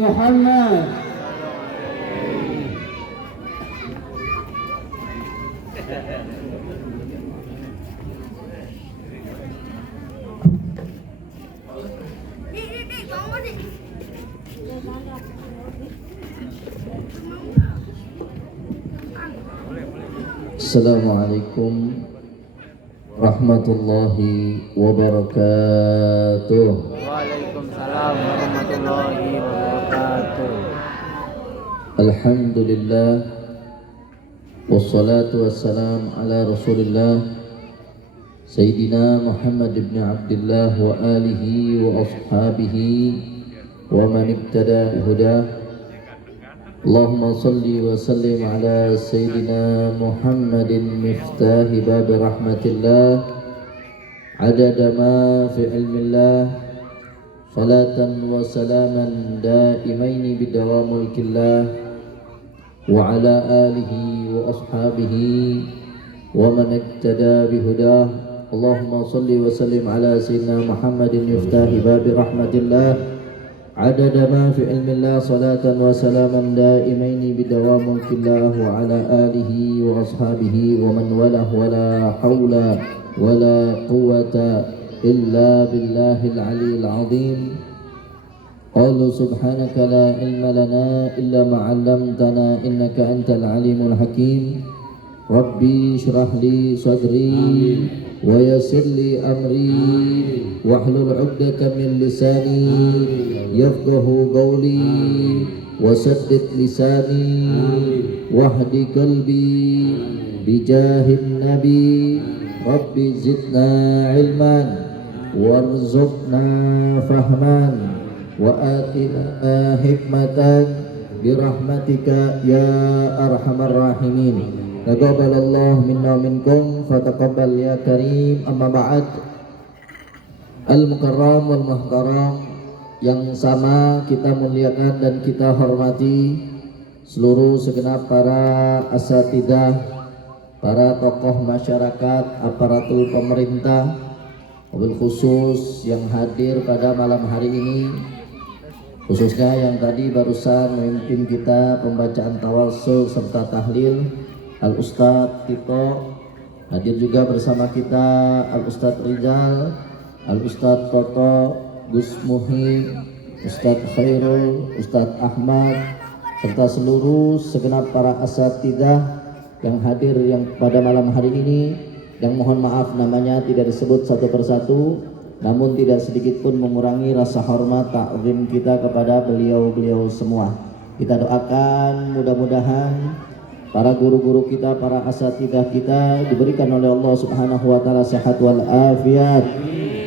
محمد. Assalamualaikum warahmatullahi wabarakatuh. Waalaikumsalam warahmatullahi wabarakatuh. Alhamdulillah wassalatu wassalam ala Rasulillah Sayyidina Muhammad ibn Abdullah wa alihi wa ashabihi wa man ibtada huda. Allahumma salli wa sallim ala Sayyidina Muhammadin miftahi bab rahmatillah adada ma fi ilmillah salatan wa salaman daimaini bidawam mulkillah wa ala alihi wa ashabihi wa man iktada bihudah. Allahumma salli wa sallim ala Sayyidina Muhammadin miftahi bab rahmatillah عدد ما في علم الله صلاة وسلاما دائمين بدوام ملك الله وعلى آله وأصحابه ومن وله ولا حول ولا قوة إلا بالله العلي العظيم. قالوا سبحانك لا علم لنا إلا ما علمتنا إنك أنت العليم الحكيم. ربي اشرح لي صدري ويسر لي أمري واحلل عقدة من لساني يفقه قولي وسدد لساني واهد قلبي بجاه النبي. رب زدنا علما وارزقنا فهما وآتنا حكمة برحمتك يا أرحم الراحمين. Taqabbalallahu minna minkum fataqabbal ya karim. Amma ba'd. Al-mukarram wal muhtaram, yang sama kita muliakan dan kita hormati seluruh segenap para asatidzah, para tokoh masyarakat, aparatur pemerintah, wabil khusus yang hadir pada malam hari ini, khususnya yang tadi barusan memimpin kita pembacaan tawassul serta tahlil, Al-Ustadz Tito. Hadir juga bersama kita Al-Ustadz Rizal, Al-Ustadz Toto, Gus Muhim, Ustadz Khairul, Ustadz Ahmad, serta seluruh segenap para asatidzah yang hadir yang pada malam hari ini, yang mohon maaf namanya tidak disebut satu persatu, namun tidak sedikit pun mengurangi rasa hormat ta'zim kita kepada beliau-beliau semua. Kita doakan mudah-mudahan para guru-guru kita, para asatidzah kita diberikan oleh Allah Subhanahu wa taala sehat wal afiat,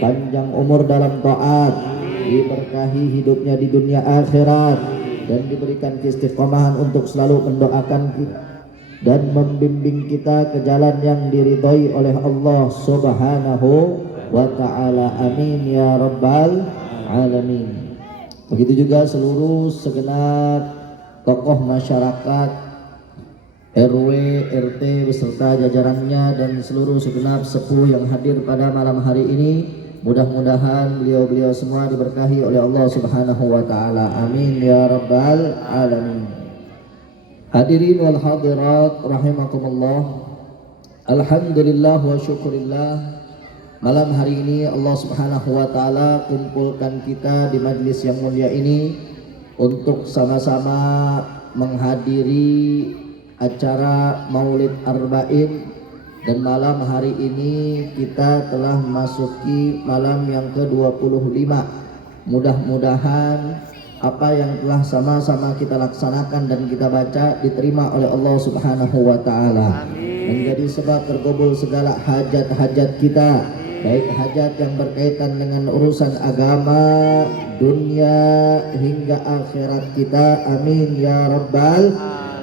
panjang umur dalam taat, diberkahi hidupnya di dunia akhirat, dan diberikan keistiqomahan untuk selalu mendoakan kita dan membimbing kita ke jalan yang diridhai oleh Allah Subhanahu wa taala. Amin ya rabbal alamin. Begitu juga seluruh segenap tokoh masyarakat, RW, RT beserta jajarannya, dan seluruh segenap sepuh yang hadir pada malam hari ini. Mudah-mudahan beliau-beliau semua diberkahi oleh Allah Subhanahu wa taala. Amin ya rabbal alamin. Hadirin wal hadirat rahimakumullah. Alhamdulillah wa syukurillah. Malam hari ini Allah Subhanahu wa taala kumpulkan kita di majlis yang mulia ini untuk sama-sama menghadiri acara Maulid Arba'in, dan malam hari ini kita telah memasuki malam yang ke-25. Mudah-mudahan apa yang telah sama-sama kita laksanakan dan kita baca diterima oleh Allah Subhanahu wa taala, menjadi sebab terkabul segala hajat-hajat kita, baik hajat yang berkaitan dengan urusan agama, dunia hingga akhirat kita. Amin ya rabbal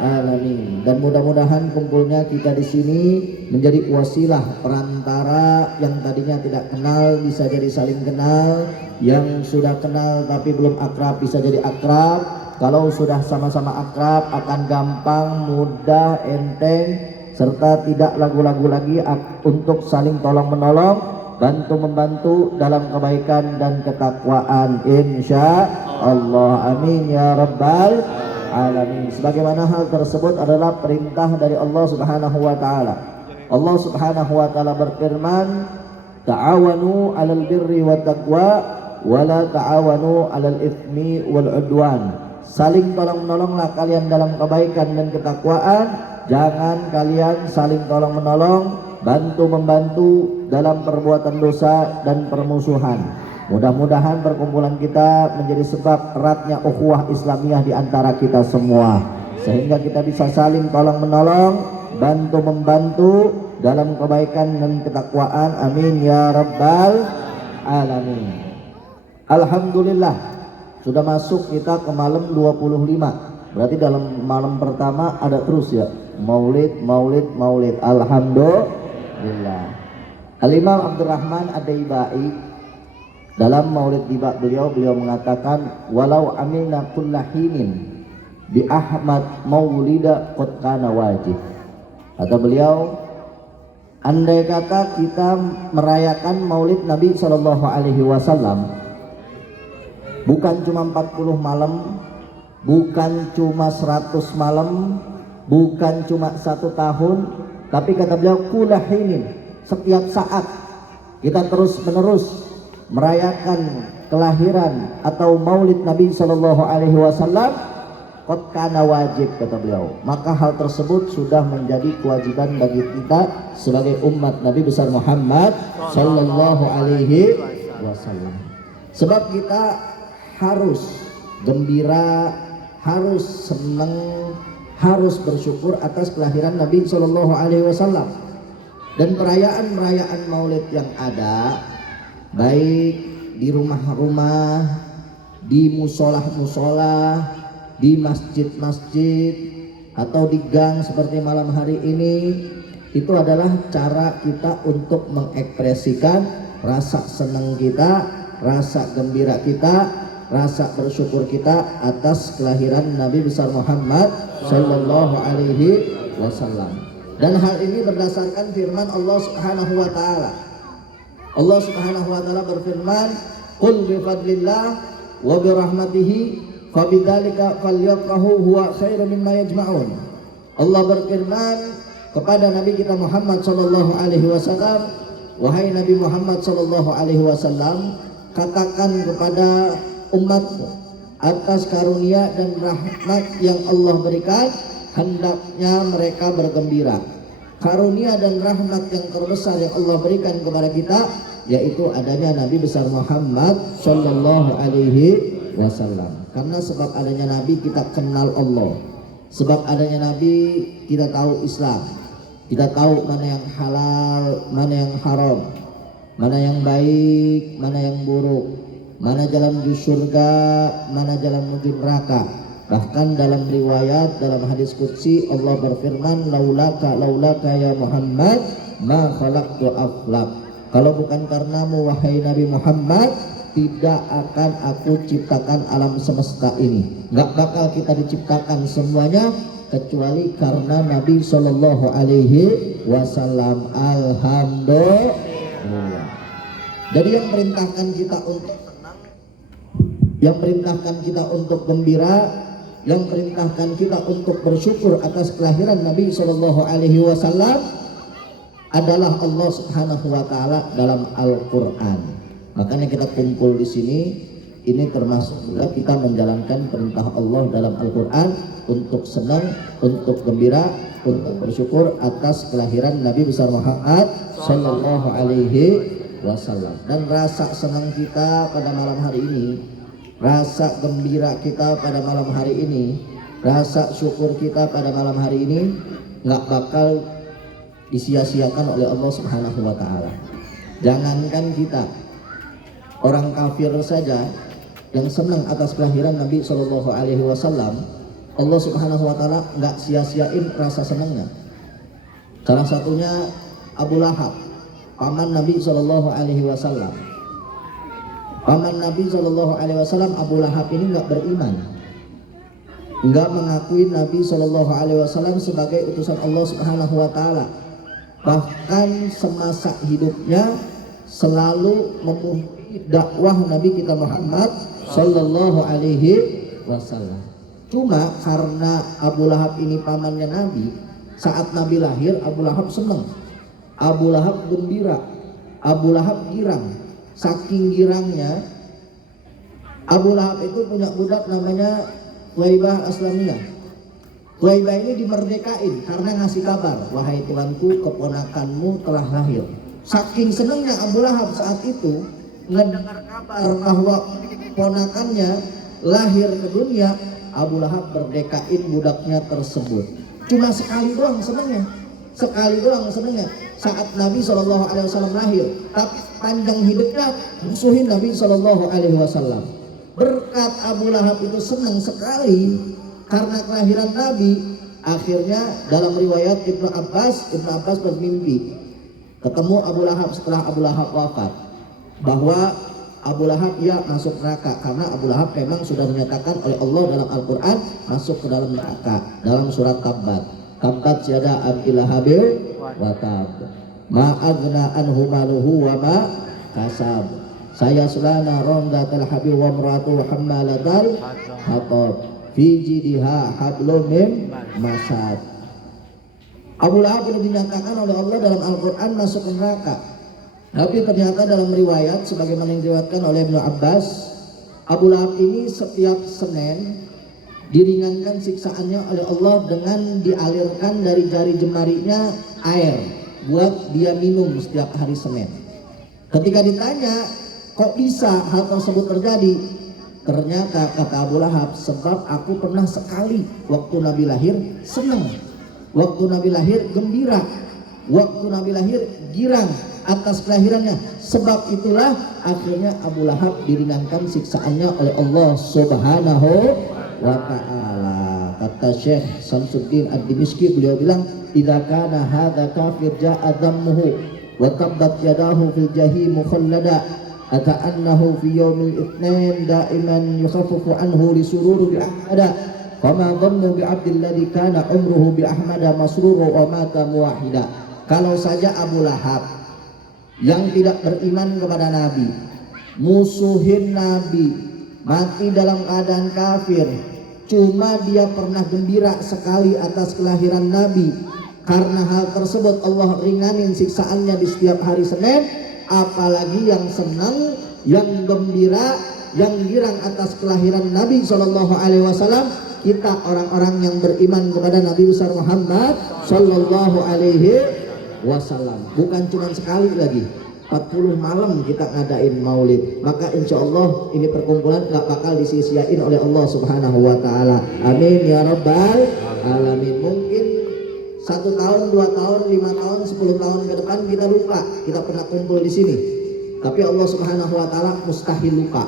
alamin. Dan mudah-mudahan kumpulnya kita di sini menjadi wasilah perantara yang tadinya tidak kenal bisa jadi saling kenal, yang sudah kenal tapi belum akrab bisa jadi akrab. Kalau sudah sama-sama akrab akan gampang, mudah, enteng, serta tidak lagu-lagu lagi untuk saling tolong menolong. bantu membantu dalam kebaikan dan ketakwaan insya Allah, amin ya rabbal alamin. Sebagaimana hal tersebut adalah perintah dari Allah Subhanahu wa taala. Allah Subhanahu wa taala berfirman, ta'awanu 'alal birri wat taqwa wa la ta'awanu 'alal itsmi wal 'udwan. Saling tolong-menolonglah kalian dalam kebaikan dan ketakwaan, jangan kalian saling tolong-menolong, bantu-membantu dalam perbuatan dosa dan permusuhan. Mudah-mudahan perkumpulan kita menjadi sebab eratnya ukhuwah Islamiyah di antara kita semua, sehingga kita bisa saling tolong-menolong, bantu-membantu dalam kebaikan dan ketakwaan, amin ya rabbal alamin. Alhamdulillah, sudah masuk kita ke malam 25. Berarti dalam malam pertama ada terus ya, maulid. Alhamdulillah. Al-Imam Abdurrahman Ad-Daibai dalam maulid tiba beliau mengatakan, walau amilna kullahinin bi Ahmad maulida qad kana wajib. Kata beliau, andai kata kita merayakan maulid Nabi Shallallahu Alaihi Wasallam bukan cuma 40 malam, bukan cuma 100 malam, bukan cuma 1 tahun, tapi kata beliau kulahinin, setiap saat kita terus menerus merayakan kelahiran atau maulid Nabi Shallallahu Alaihi Wasallam, qad kana wajib, kata beliau, maka hal tersebut sudah menjadi kewajiban bagi kita sebagai umat Nabi besar Muhammad Shallallahu Alaihi Wasallam. Sebab kita harus gembira, harus senang, harus bersyukur atas kelahiran Nabi Shallallahu Alaihi Wasallam. Dan perayaan-perayaan maulid yang ada, baik di rumah-rumah, di musola-musola, di masjid-masjid, atau di gang seperti malam hari ini, itu adalah cara kita untuk mengekspresikan rasa senang kita, rasa gembira kita, rasa bersyukur kita atas kelahiran Nabi besar Muhammad Sallallahu Alaihi Wasallam. Dan hal ini berdasarkan firman Allah Subhanahu wa taala. Allah Subhanahu wa taala berfirman, "Qul bi fadlillah wa bi rahmatihi fabidzalika falyafrahu huwa khairum mimma yajma'un." Allah berfirman kepada Nabi kita Muhammad sallallahu alaihi wasallam, "Wahai Nabi Muhammad sallallahu alaihi wasallam, katakan kepada umatmu atas karunia dan rahmat yang Allah berikan, hendaknya mereka bergembira." Karunia dan rahmat yang terbesar yang Allah berikan kepada kita, yaitu adanya Nabi besar Muhammad Sallallahu Alaihi Wasallam. Karena sebab adanya Nabi kita kenal Allah, sebab adanya Nabi kita tahu Islam, kita tahu mana yang halal, mana yang haram, mana yang baik, mana yang buruk, mana jalan menuju surga, mana jalan menuju neraka. Bahkan dalam riwayat, dalam hadis qudsi, Allah berfirman, laulaka ya Muhammad ma khalaqtu aflak. Kalau bukan karenamu wahai Nabi Muhammad, tidak akan aku ciptakan alam semesta ini. Gak bakal kita diciptakan semuanya kecuali karena Nabi Sallallahu Alaihi Wasallam. Alhamdulillah. Jadi yang perintahkan kita untuk tenang, yang perintahkan kita untuk gembira, yang perintahkan kita untuk bersyukur atas kelahiran Nabi Shallallahu Alaihi Wasallam adalah Allah Subhanahu Wa Taala dalam Al-Quran. Makanya kita kumpul di sini, ini termasuk juga kita menjalankan perintah Allah dalam Al-Quran untuk senang, untuk gembira, untuk bersyukur atas kelahiran Nabi besar Muhammad Shallallahu Alaihi Wasallam. Dan rasa senang kita pada malam hari ini, rasa gembira kita pada malam hari ini, rasa syukur kita pada malam hari ini nggak bakal disia-siakan oleh Allah Subhanahu wa taala. Jangankan kita, orang kafir saja yang senang atas kelahiran Nabi Shallallahu Alaihi Wasallam, Allah Subhanahu wa taala nggak sia-siain rasa senangnya. Salah satunya Abu Lahab, paman Nabi Shallallahu Alaihi Wasallam. Paman Nabi Shallallahu Alaihi Wasallam, Abu Lahab ini nggak beriman, nggak mengakui Nabi Shallallahu Alaihi Wasallam sebagai utusan Allah Subhanahu Wa Taala. Bahkan semasa hidupnya selalu memuji dakwah Nabi kita Muhammad sallallahu alaihi wasallam. Cuma karena Abu Lahab ini pamannya Nabi, saat Nabi lahir Abu Lahab senang, Abu Lahab gembira, Abu Lahab girang. Saking girangnya, Abu Lahab itu punya budak namanya Thuwaibah Aslamiyah. Thuwaibah ini dimerdekain karena ngasih kabar, wahai Tuanku, keponakanmu telah lahir. Saking senangnya Abu Lahab saat itu mendengar kabar bahwa ponakannya lahir ke dunia, Abu Lahab merdekain budaknya tersebut. Cuma sekali doang senangnya, sekali doang senangnya saat Nabi SAW lahir. Tapi panjang hidupnya musuhin Nabi SAW. Berkat Abu Lahab itu senang sekali karena kelahiran Nabi. Akhirnya dalam riwayat Ibnu Abbas bermimpi ketemu Abu Lahab setelah Abu Lahab wafat, bahwa Abu Lahab ya masuk neraka, karena Abu Lahab memang sudah dinyatakan oleh Allah dalam Al-Quran masuk ke dalam neraka dalam surat Tabbat yada Abi Lahabil wa tab ma aghna anhu maluhu wa ma kasab sayasla naron datal habi wa imra'atuhu hammalatal hatab fi jidha hablum min masad. Abu Lahab sudah dinyatakan oleh Allah dalam Al-Quran masuk ke neraka. Tapi ternyata dalam riwayat sebagaimana yang diriwayatkan oleh Ibnu Abbas, Abu Lahab ini setiap Senin diringankan siksaannya oleh Allah dengan dialirkan dari jari jemarinya air buat dia minum setiap hari Senin. Ketika ditanya kok bisa hal tersebut terjadi, ternyata kata Abu Lahab, sebab aku pernah sekali waktu Nabi lahir senang, waktu Nabi lahir gembira, waktu Nabi lahir girang atas kelahirannya. Sebab itulah akhirnya Abu Lahab diringankan siksaannya oleh Allah Subhanahu wa ta'ala. Kata Syekh Samsuddin Ad-Dimishqi, beliau bilang, idza kana hadza kafir ja'a dhammuhu wa tabbat yadahu fil jahim mukhallada ata'annahu fi yaumil itsnain da'iman yukhaffafu anhu li sururi bi ahmada kama dhannu bi abdil ladzi kana umruhu bi ahmada masruru wa mata muwahhida. Kalau saja Abu Lahab yang tidak beriman kepada Nabi, musuhin Nabi, mati dalam keadaan kafir, cuma dia pernah gembira sekali atas kelahiran Nabi, karena hal tersebut Allah ringanin siksaannya di setiap hari Senin. Apalagi yang senang, yang gembira, yang girang atas kelahiran Nabi SAW, kita orang-orang yang beriman kepada Nabi besar Muhammad SAW. Bukan cuma sekali lagi, 40 malam kita ngadain maulid. Maka insya Allah ini perkumpulan gak bakal disia-siain oleh Allah Subhanahu wa ta'ala. Amin ya rabbal alamin. Mungkin 1 tahun, 2 tahun, 5 tahun, 10 tahun ke depan kita lupa kita pernah kumpul di sini. Tapi Allah Subhanahu wa ta'ala mustahil lupa.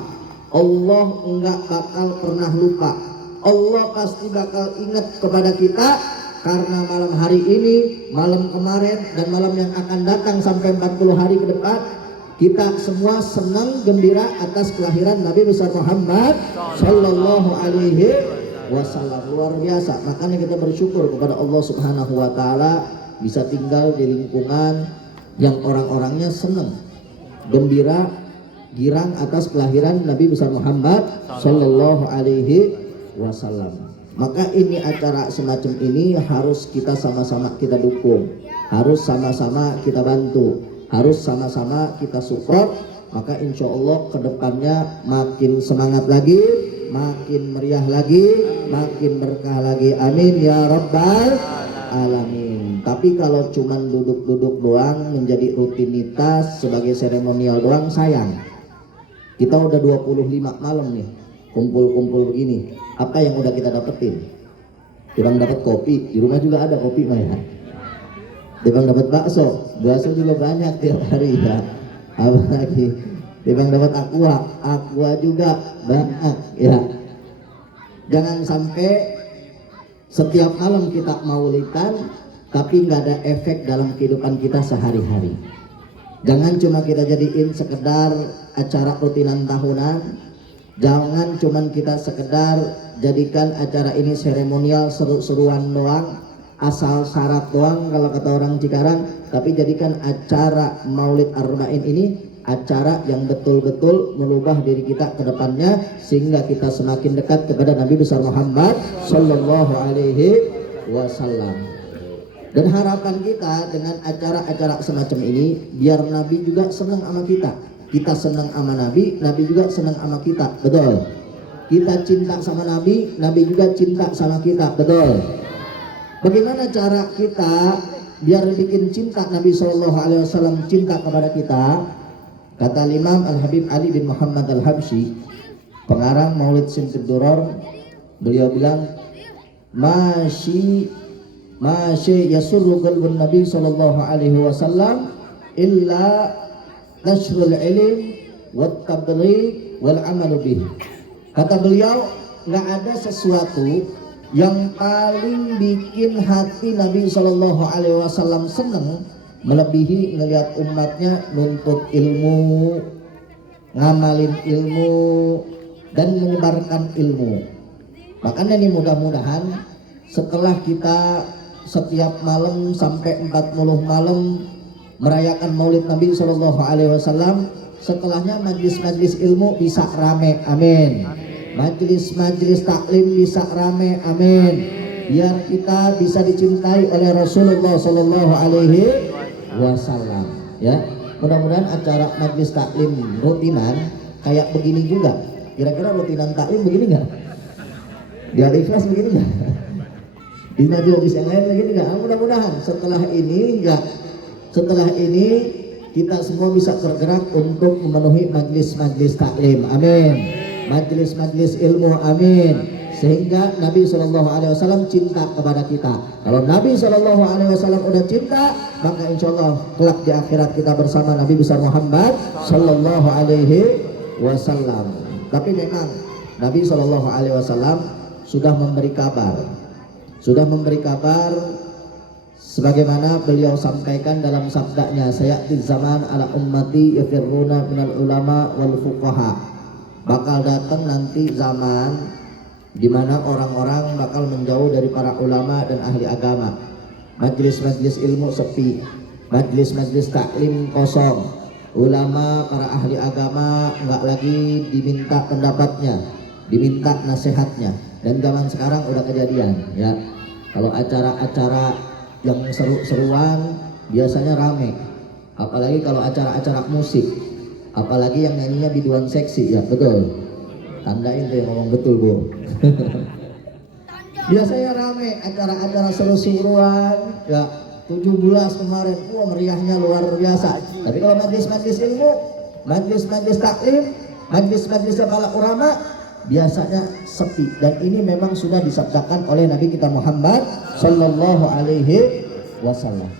Allah enggak bakal pernah lupa. Allah pasti bakal ingat kepada kita, karena malam hari ini, malam kemarin, dan malam yang akan datang sampai 40 hari ke depan, kita semua senang gembira atas kelahiran Nabi besar Muhammad Sallallahu Alaihi Wasallam. Luar biasa. Makanya kita bersyukur kepada Allah Subhanahu Wa Taala bisa tinggal di lingkungan yang orang-orangnya senang, gembira, girang atas kelahiran Nabi besar Muhammad Sallallahu Alaihi Wasallam. Maka ini acara semacam ini harus kita sama-sama kita dukung, harus sama-sama kita bantu, harus sama-sama kita support. Maka insya Allah kedepannya makin semangat lagi, makin meriah lagi, makin berkah lagi. Amin ya rabbal alamin. Tapi kalau cuman duduk-duduk doang menjadi rutinitas sebagai seremonial doang, sayang. Kita udah 25 malam nih kumpul-kumpul begini. Apa yang udah kita dapetin? Timbang dapat kopi, di rumah juga ada kopi mah ya. Timbang dapat bakso juga banyak tiap hari ya. Apalagi timbang dapat aqua juga banyak ya. Jangan sampai setiap malam kita maulidan tapi nggak ada efek dalam kehidupan kita sehari-hari. Jangan cuma kita jadiin sekedar acara rutinan tahunan. Jangan cuman kita sekedar jadikan acara ini seremonial, seru-seruan doang, asal syarat doang kalau kata orang Cikarang. Tapi jadikan acara Maulid Arba'in ini acara yang betul-betul merubah diri kita ke depannya sehingga kita semakin dekat kepada Nabi besar Muhammad sallallahu alaihi wasallam. Dan harapan kita dengan acara-acara semacam ini biar Nabi juga senang sama kita. Kita senang sama Nabi, Nabi juga senang sama kita. Betul. Kita cinta sama Nabi, Nabi juga cinta sama kita. Betul. Bagaimana cara kita biar bikin cinta Nabi sallallahu alaihi wasallam cinta kepada kita? Kata Imam Al-Habib Ali bin Muhammad Al-Habsyi, pengarang Maulid Simtud Duror, beliau bilang, Masyi yasurru qalbun Nabi sallallahu alaihi wasallam illa nashrul ilm wat tabligh wal amal bih. Kata beliau, nggak ada sesuatu yang paling bikin hati Nabi sallallahu alaihi wasallam seneng melebihi ngelihat umatnya nuntut ilmu, ngamalin ilmu, dan menyebarkan ilmu. Makanya nih mudah-mudahan setelah kita setiap malam sampai 40 malam merayakan Maulid Nabi sallallahu alaihi wasallam, setelahnya majlis-majlis ilmu bisa rame, amin. Majlis-majlis taklim bisa rame, amin. Biar kita bisa dicintai oleh Rasulullah sallallahu alaihi wasallam, ya. Mudah-mudahan acara majlis taklim rutinan kayak begini juga. Kira-kira rutinan taklim begini nggak? Di Al-Ikhlas begini nggak? Di majlis yang lain begini nggak? Mudah-mudahan setelah ini ya, setelah ini kita semua bisa bergerak untuk memenuhi majlis-majlis taklim, amin. Majlis-majlis ilmu, amin. Sehingga Nabi Shallallahu Alaihi Wasallam cinta kepada kita. Kalau Nabi Shallallahu Alaihi Wasallam udah cinta, maka insya Allah kelak di akhirat kita bersama Nabi besar Muhammad Shallallahu Alaihi Wasallam. Tapi memang Nabi Shallallahu Alaihi Wasallam sudah memberi kabar sebagaimana beliau sampaikan dalam sabdanya, sayati zaman ala ummati yafirruna minal ulama wal fuqaha. Bakal datang nanti zaman di mana orang-orang bakal menjauh dari para ulama dan ahli agama. Majlis-majlis ilmu sepi, majlis-majlis taklim kosong. Ulama, para ahli agama nggak lagi diminta pendapatnya, diminta nasihatnya. Dan zaman sekarang udah kejadian, ya. Kalau acara-acara yang seru-seruan biasanya rame. Apalagi kalau acara-acara musik, apalagi yang nyanyinya biduan seksi, ya betul. Tandain tuh yang ngomong betul, Bu. Biasanya rame acara-acara seru-seruan, ya 17 kemarin, wah meriahnya luar biasa. Tapi kalau majlis-majlis ilmu, majlis-majlis taklim, majlis-majlis para ulama biasanya sepi. Dan ini memang sudah disabdakan oleh Nabi kita Muhammad Sallallahu Alaihi Wasallam.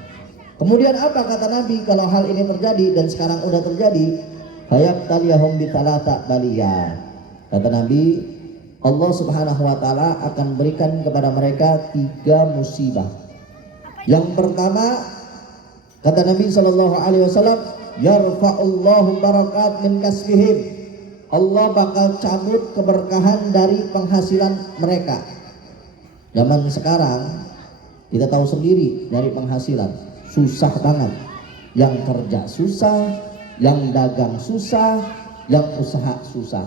Kemudian apa kata Nabi kalau hal ini terjadi dan sekarang udah terjadi? Hayabtaliyahum bitalata baliyah. Kata Nabi, Allah Subhanahu wa taala akan berikan kepada mereka 3 musibah. Yang pertama, kata Nabi sallallahu alaihi wasallam, yarfa'ullahu barakat min kasbihim. Allah bakal cabut keberkahan dari penghasilan mereka. Zaman sekarang kita tahu sendiri dari penghasilan susah banget. Yang kerja susah, yang dagang susah, yang usaha susah.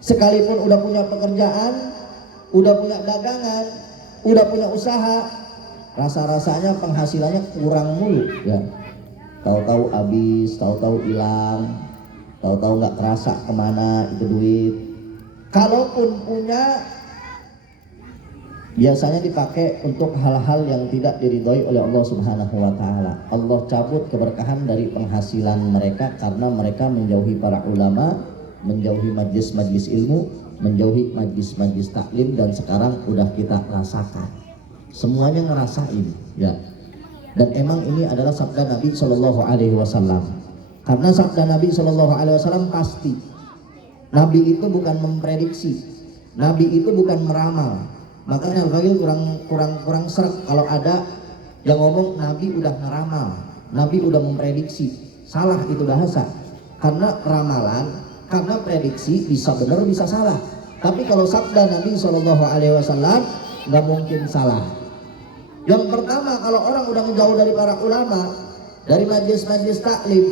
Sekalipun udah punya pekerjaan, udah punya dagangan, udah punya usaha, rasa-rasanya penghasilannya kurang mulu, ya. Tahu-tahu habis, tahu-tahu hilang, tahu-tahu nggak kerasa kemana itu duit. Kalaupun punya, biasanya dipakai untuk hal-hal yang tidak diridhoi oleh Allah Subhanahu wa taala. Allah cabut keberkahan dari penghasilan mereka karena mereka menjauhi para ulama, menjauhi majlis-majlis ilmu, menjauhi majlis-majlis taklim, dan sekarang udah kita rasakan. Semuanya ngerasain, ya. Dan emang ini adalah sabda Nabi Shallallahu Alaihi Wasallam. Karena sabda Nabi Shallallahu Alaihi Wasallam pasti. Nabi itu bukan memprediksi, Nabi itu bukan meramal. Makanya bagi kurang seret kalau ada yang ngomong Nabi udah ngeramal, Nabi udah memprediksi. Salah itu bahasa. Karena ramalan, karena prediksi bisa benar bisa salah. Tapi kalau sabda Nabi Shallallahu Alaihi Wasallam nggak mungkin salah. Yang pertama, kalau orang udah menjauh dari para ulama, dari majlis-majlis taklim,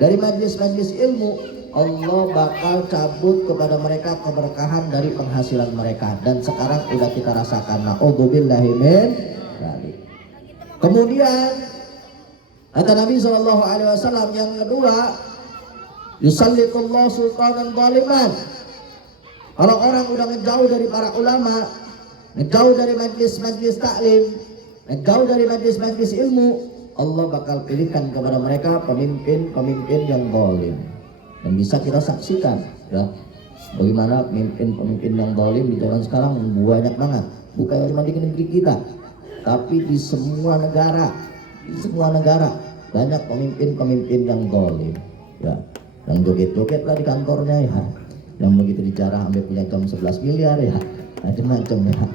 dari majlis-majlis ilmu, Allah bakal cabut kepada mereka keberkahan dari penghasilan mereka. Dan sekarang udah kita rasakan. Na'udzubillahi min dzalik. Kemudian kata Nabi SAW yang kedua, yusallitullah sultanan zaliman. Kalau orang udah ngejauh dari para ulama, ngejauh dari majlis-majlis taklim, ngejauh dari majlis-majlis ilmu, Allah bakal pilihkan kepada mereka pemimpin-pemimpin yang zalim. Dan bisa kita saksikan ya, bagaimana pemimpin-pemimpin yang zalim di zaman sekarang banyak banget. Bukan cuma di negeri kita, tapi di semua negara. Di semua negara banyak pemimpin-pemimpin yang zalim ya, yang joget-joget lah di kantornya ya, yang begitu bicara sampai punya jam 11 miliar ya, macam-macam ya.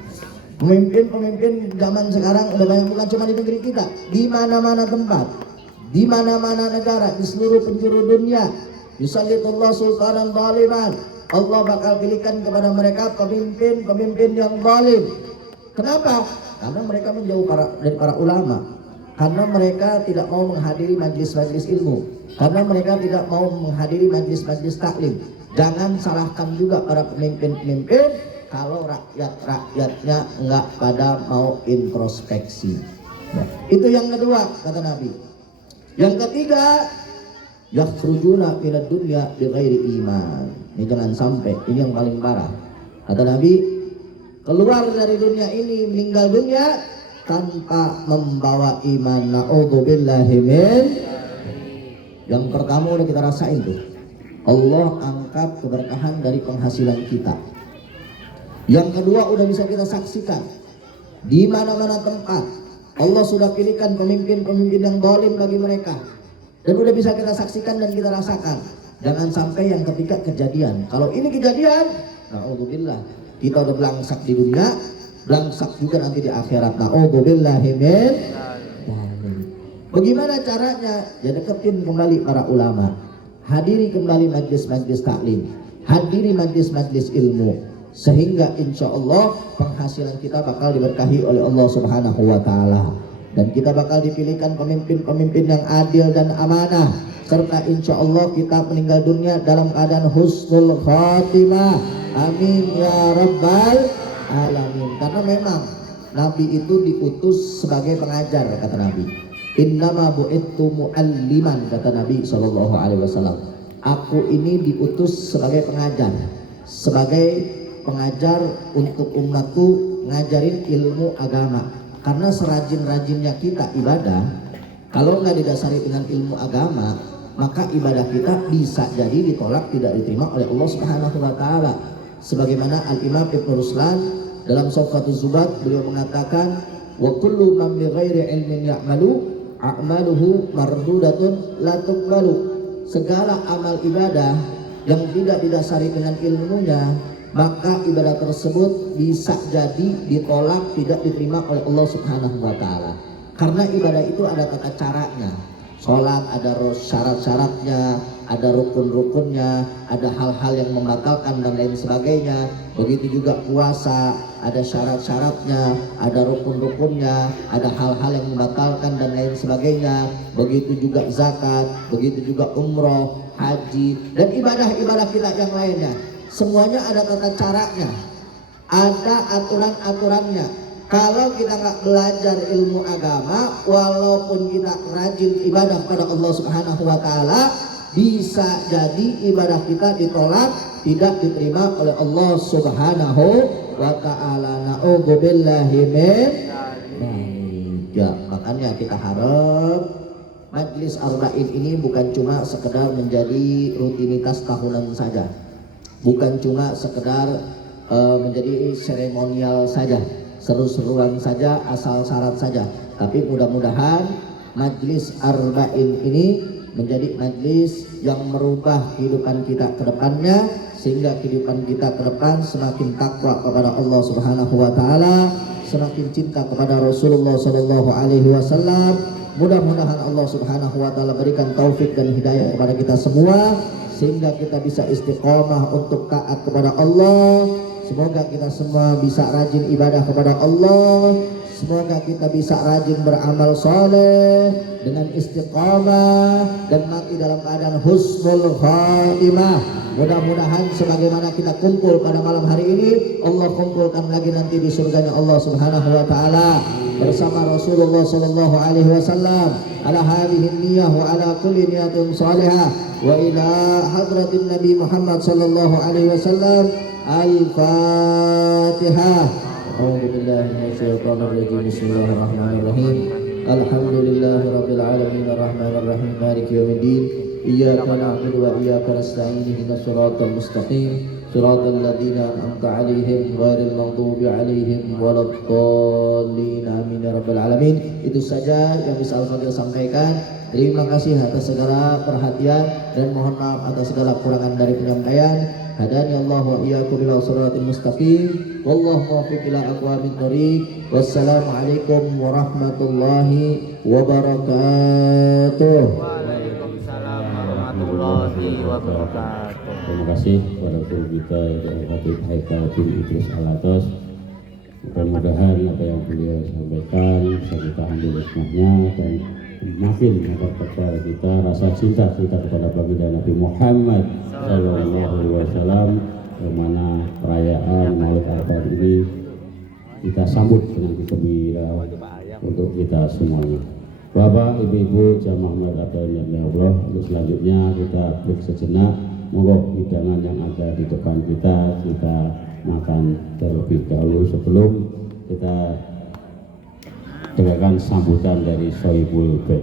Pemimpin-pemimpin zaman sekarang udah banyak, bukan cuma di negeri kita, di mana-mana tempat, di mana-mana negara, di seluruh penjuru dunia. Yusallitullah sultanan zaliman. Allah bakal pilihkan kepada mereka pemimpin-pemimpin yang zalim. Kenapa? Karena mereka menjauh dari para ulama, karena mereka tidak mau menghadiri majlis-majlis ilmu, karena mereka tidak mau menghadiri majlis-majlis taklim. Jangan salahkan juga para pemimpin-pemimpin kalau rakyatnya enggak pada mau introspeksi. Nah, itu yang kedua kata Nabi. Yang ketiga, yakhrujuna minad dunya bighairi iman. Ini jangan sampai, ini yang paling parah. Kata Nabi, keluar dari dunia ini, meninggal dunia tanpa membawa iman. Na'udzubillahi min. Yang pertama udah kita rasain tuh, Allah angkat keberkahan dari penghasilan kita. Yang kedua udah bisa kita saksikan, di mana-mana tempat Allah sudah pilihkan pemimpin-pemimpin yang zalim bagi mereka. Dan udah bisa kita saksikan dan kita rasakan. Jangan sampai yang ketiga kejadian. Kalau ini kejadian, na'udzubillah, kita udah belangsak di dunia, belangsak juga nanti di akhirat. Na'udzubillahi min. Bagaimana caranya? Ya deketin kembali para ulama, hadiri kembali majlis-majlis taklim, hadiri majlis-majlis ilmu, sehingga insya Allah penghasilan kita bakal diberkahi oleh Allah Subhanahu wa Ta'ala. Dan kita bakal dipilihkan pemimpin-pemimpin yang adil dan amanah, serta insya Allah kita meninggal dunia dalam keadaan husnul khatimah. Amin ya rabbal alamin. Karena memang Nabi itu diutus sebagai pengajar, kata Nabi. Innama bu'ittu mu'alliman, kata Nabi SAW. Aku ini diutus sebagai pengajar, sebagai pengajar untuk umatku, ngajarin ilmu agama. Karena serajin-rajinnya kita ibadah, kalau nggak didasari dengan ilmu agama, maka ibadah kita bisa jadi ditolak, tidak diterima oleh Allah Subhanahu wa Ta'ala. Sebagaimana Al-Imam Ibn Ruslan dalam Shafqatuz Zubat, beliau mengatakan, wa kullu man bi ghairi ilmin ya'malu a'maluhu mardudatun la tuqbalu. Segala amal ibadah yang tidak didasari dengan ilmunya, maka ibadah tersebut bisa jadi ditolak, tidak diterima oleh Allah Subhanahu wa Ta'ala. Karena ibadah itu ada tata caranya. Sholat ada syarat-syaratnya, ada rukun-rukunnya, ada hal-hal yang membatalkan dan lain sebagainya. Begitu juga puasa, ada syarat-syaratnya, ada rukun-rukunnya, ada hal-hal yang membatalkan dan lain sebagainya. Begitu juga zakat, begitu juga umroh, haji, dan ibadah-ibadah kita yang lainnya. Semuanya ada tata caranya, ada aturan-aturannya. Kalau kita nggak belajar ilmu agama, walaupun kita rajin ibadah pada Allah Subhanahu wa Ta'ala, bisa jadi ibadah kita ditolak, tidak diterima oleh Allah Subhanahu wa Ta'ala. Na'udzubillahi min. Ya, makanya kita harap Majlis Arba'in ini bukan cuma sekedar menjadi rutinitas tahunan saja, bukan cuma sekedar menjadi seremonial saja, seru-seruan saja, asal syarat saja. Tapi mudah-mudahan Majlis Arba'in ini menjadi majlis yang merubah kehidupan kita ke depannya, sehingga kehidupan kita ke depan semakin takwa kepada Allah Subhanahu wa Ta'ala, semakin cinta kepada Rasulullah Sallallahu Alaihi Wasallam. Mudah-mudahan Allah Subhanahu wa Ta'ala berikan taufik dan hidayah kepada kita semua, sehingga kita bisa istiqomah untuk taat kepada Allah, Semoga kita semua bisa rajin ibadah kepada Allah. Semoga kita bisa rajin beramal soleh dengan istiqamah dan mati dalam keadaan husnul khatimah. Mudah-mudahan sebagaimana kita kumpul pada malam hari ini, Allah kumpulkan lagi nanti di surganya Allah Subhanahu wa taala bersama Rasulullah sallallahu alaihi wasallam ala hadhihi niyyah wa ala kulli niyatin salihah wa ila hadratin Nabi Muhammad sallallahu alaihi wasallam. Al-Fatihah. A'udzu billahi minasyaitonir rajim. Bismillahirrahmanirrahim. Alhamdulillahirabbil alamin arrahmanir rahim maliki yaumiddin. Iyyaka na'budu wa iyyaka nasta'in ihdinas siratal mustaqim siratal ladzina an'amta 'alaihim ghairil maghdubi 'alaihim waladdallin. Amin ya rabbal alamin. Itu saja yang bisa Al-Fadil sampaikan. Terima kasih atas segala perhatian dan mohon maaf atas segala kekurangan dari penyampaian. Hadani Allah wa iyyakum ila shiratal mustaqim. Wallahu muwaffiq ila aqwamit thoriq. Wassalamualaikum warahmatullahi wabarakatuh. Waalaikumsalam warahmatullahi wabarakatuh. Terima kasih kepada guru kita yang Habib Haikal bin Idris Alatos. Mudah-mudahan apa yang beliau sampaikan bisa kita ambil hikmahnya dan makin memperkuat kepada kita rasa cinta kita kepada baginda Nabi Muhammad Sallallahu Alaihi Wasallam, yang mana perayaan Maulid Arafah ini kita sambut dengan gembira untuk kita semuanya. Bapak, Ibu-ibu, jamaah Muhammadiyah yang Allah, untuk selanjutnya kita break sejenak. Monggo hidangan yang ada di depan kita makan terlebih dahulu sebelum kita dengarkan sambutan dari Sohibul Bait.